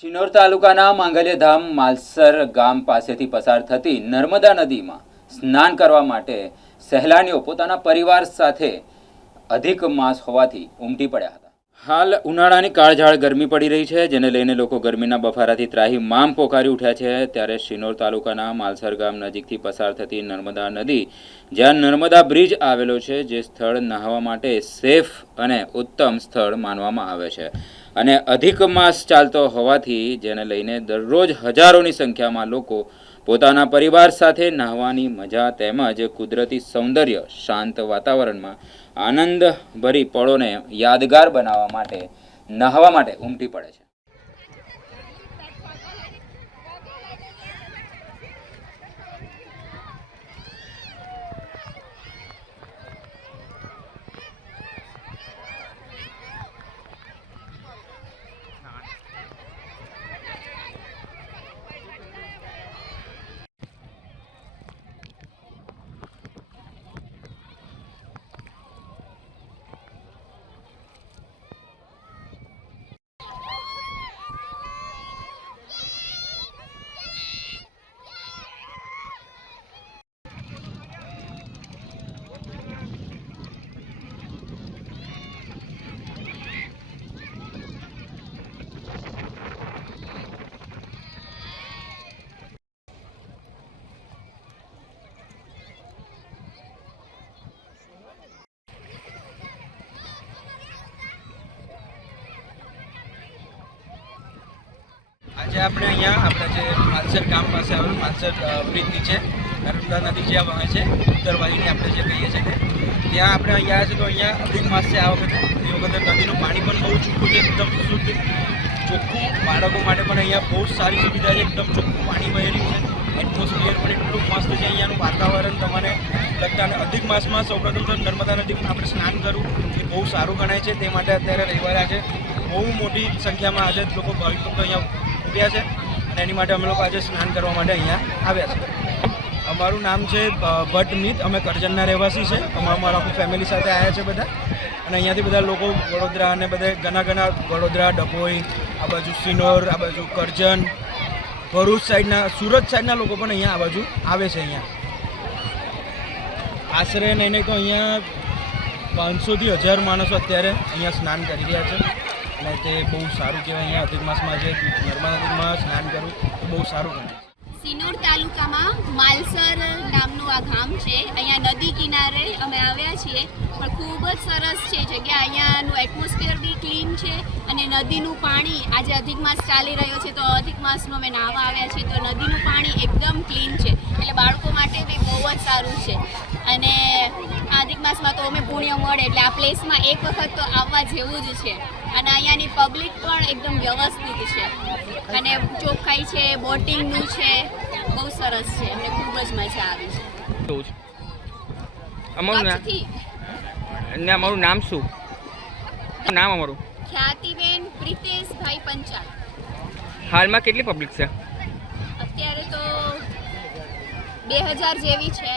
શિનોર તાલુકાના માંગલ્યધામ માલસર ગામ પાસેથી પસાર થતી નર્મદા નદીમાં સ્નાન કરવા માટે સહેલાણીઓ પોતાના પરિવાર સાથે અધિક માસ હોવાથી ઉમટી પડ્યા હતા। હાલ ઉનાળાની કાળઝાળ ગરમી પડી રહી છે, જેને લઈને લોકો ગરમીના બફારાથી ત્રાહિમામ પોકારી ઉઠ્યા છે। ત્યારે શિનોર તાલુકાના માલસર ગામ નજીકથી પસાર થતી નર્મદા નદી, જ્યાં નર્મદા બ્રિજ આવેલો છે, જે સ્થળ નહાવા માટે સેફ અને ઉત્તમ સ્થળ માનવામાં આવે છે અને અધિક માસ ચાલતો હોવાથી જેને લઈને દરરોજ હજારોની સંખ્યામાં લોકો પોતાના પરિવાર સાથે નહાવાની મજા તેમજ કુદરતી સૌંદર્ય, શાંત વાતાવરણમાં આનંદભરી પળોને યાદગાર બનાવવા માટે નહાવા માટે ઉમટી પડે છે। આજે આપણે અહીંયા આપણે જે માલસર ગામ પાસે આવેલું માલસર બ્રિજ નીચે નર્મદા નદી જ્યાં વહે છે, ઉત્તરવાહીની આપણે જે કહીએ છીએ ત્યાં આપણે અહીંયા છે। તો અહીંયા અધિક માસ છે આ વખતે। એ વખતે નદીનું પાણી પણ બહુ ચોખ્ખું છે, એકદમ શુદ્ધ ચોખ્ખું। બાળકો માટે પણ અહીંયા બહુ સારી સુવિધા છે, એકદમ ચોખ્ખું પાણી વહી રહ્યું છે। એટમોસ્ફિયર પણ એટલું મસ્ત છે, અહીંયાનું વાતાવરણ તમને લગતા। અને અધિક માસમાં સૌપ્રથમ તો નર્મદા નદીમાં આપણે સ્નાન કરવું એ બહુ સારું ગણાય છે। તે માટે અત્યારે રવિવારે આજે બહુ મોટી સંખ્યામાં આજે લોકો ભાવિક ભક્તો અહીંયા છે અને એની માટે અમે લોકો આજે સ્નાન કરવા માટે અહીંયા આવ્યા છે। અમારું નામ છે ભટ્ટ મિત, અમે કરજણના રહેવાસી છે। અમારા આખું ફેમિલી સાથે આવ્યા છે બધા, અને અહીંયાથી બધા લોકો વડોદરા અને બધે ઘણા વડોદરા, ડભોઈ, આ બાજુ શિનોર, આ બાજુ કરજણ, ભરૂચ સાઈડના, સુરત સાઈડના લોકો પણ અહીંયા આ બાજુ આવે છે। અહીંયા આશરે નહીં તો અહીંયા 500થી 1000 માણસો અત્યારે અહીંયા સ્નાન કરી રહ્યા છે, અને તે બહુ સારું કહેવાય। અહીંયા અધિક માસમાં જે નર્મદા નદીમાં સ્નાન કરવું એ બહુ સારું ગણાય છે। શિનોર તાલુકામાં માલસર નામનું આ ગામ છે। અહીંયા નદી કિનારે અમે આવ્યા છીએ, પણ ખૂબ જ સરસ છે જગ્યા। અહીંયાનું એટમોસ્ફિયર બી ક્લીન છે, અને નદીનું પાણી આજે અધિક માસ ચાલી રહ્યો છે, તો અધિક માસમાં અમે નાહવા આવ્યા છીએ, તો નદીનું પાણી એકદમ ક્લીન છે, એટલે બાળકો માટે બી બહુ જ સારું છે। અને અધિક માસમાં તો અમે પુણ્ય મળે, એટલે આ પ્લેસમાં એક વખત તો આવવા જેવું જ છે। અને અહીંયાની પબ્લિક પણ એકદમ વ્યવસ્થિત છે, અને ચોખ્ખાઈ છે, બોટિંગનું છે, બહુ સરસ છે, અમને ખૂબ જ મજા આવી છે। અમારું નામ શું? નામ અમારું ખ્યાતિબેન પ્રિતેશભાઈ પંચાલ। હાલમાં કેટલી પબ્લિક છે? અત્યારે તો 2000 જેવી છે।